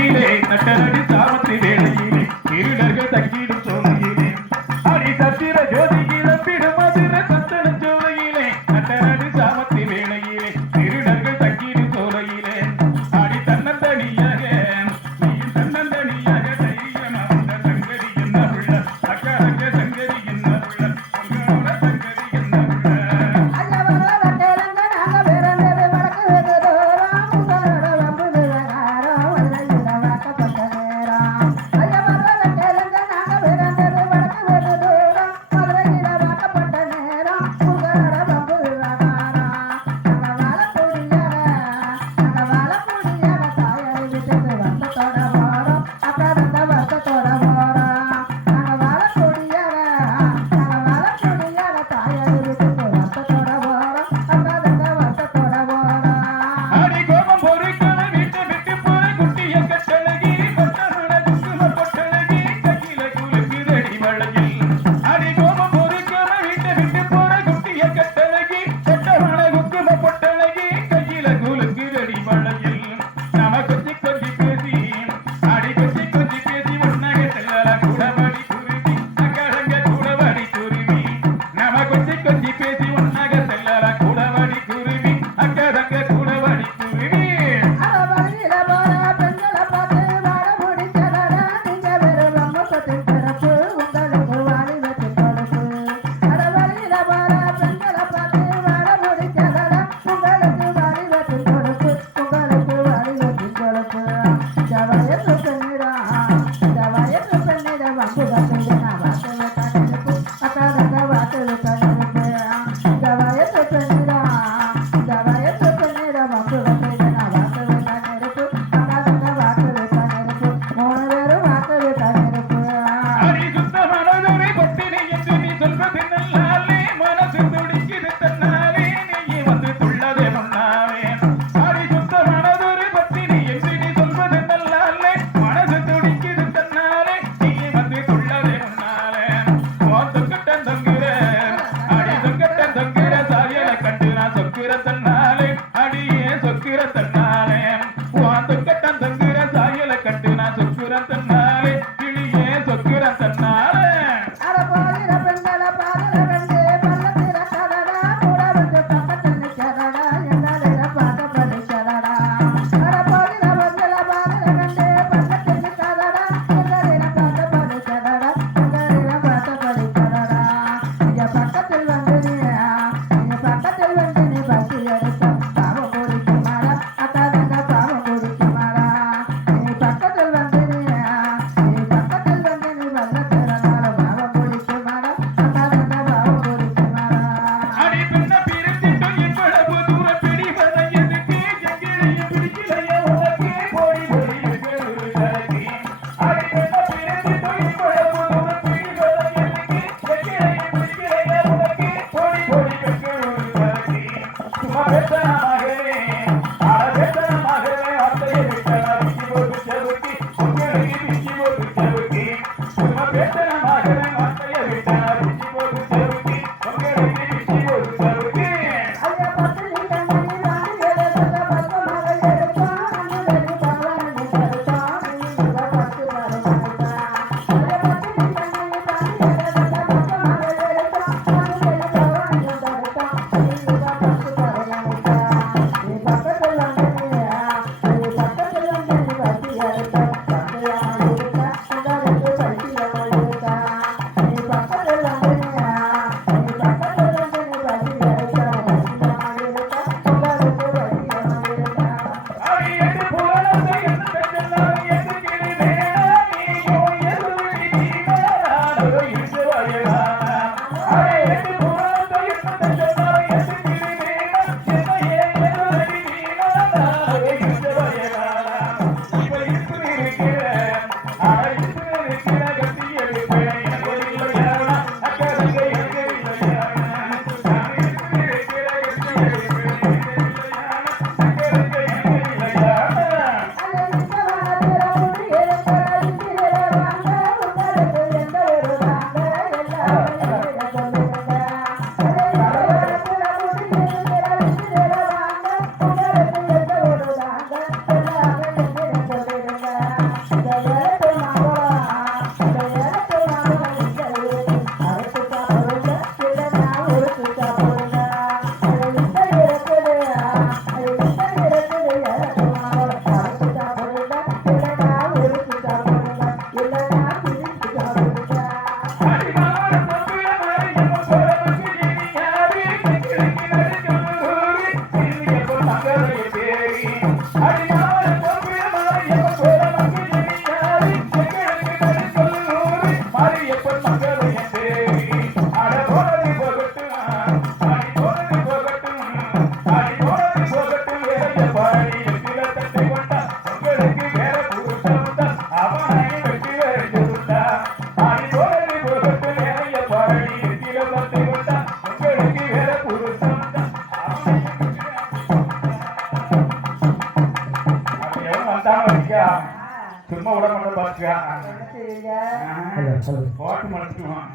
சோலையிலே நட்டனடி சாமத்து சும்மா Thank you. இல்லையா? சும்மா விட மாட்டேன் பாத்துக்கா போட்டு மலைச்சுக்குவான்